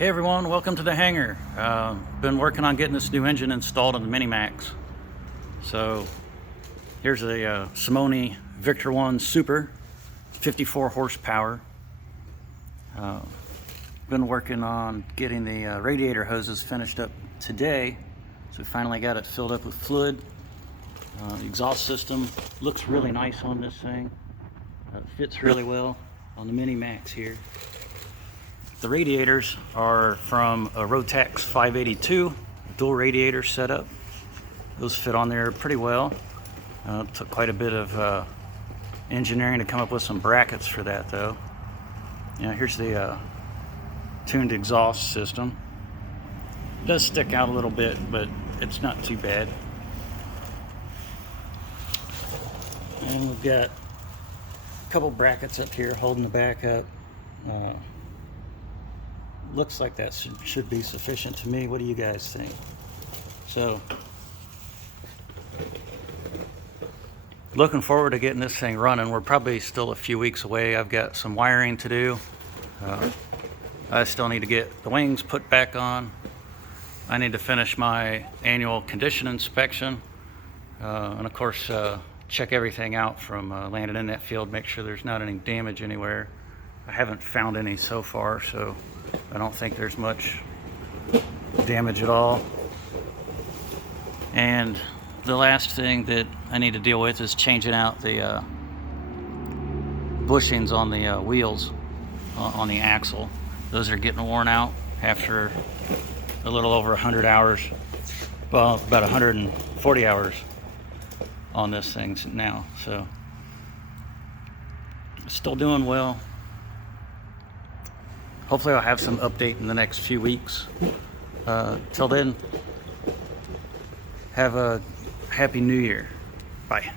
Hey everyone, welcome to the hangar. Been working on getting this new engine installed on the MiniMax. So here's a Simonini Victor 1 Super, 54 horsepower. Been working on getting the radiator hoses finished up today. So we finally got it filled up with fluid. The exhaust system looks really nice on this thing. Fits really well on the MiniMax here. The radiators are from a Rotex 582 dual radiator setup. Those fit on there pretty well. Took quite a bit of engineering to come up with some brackets for that though. Here's the tuned exhaust system. It does stick out a little bit, but it's not too bad. And we've got a couple brackets up here holding the back up. Looks like that should be sufficient to me. What do you guys think? So, looking forward to getting this thing running. We're probably still a few weeks away. I've got some wiring to do. I still need to get the wings put back on. I need to finish my annual condition inspection. And of course, check everything out from landing in that field, make sure there's not any damage anywhere. I haven't found any so far, so I don't think there's much damage at all. And the last thing that I need to deal with is changing out the bushings on the wheels on the axle. Those are getting worn out after a little over 100 hours. Well, about 140 hours on this thing now. So, still doing well. Hopefully I'll have some update in the next few weeks. Till then, have a happy new year. Bye.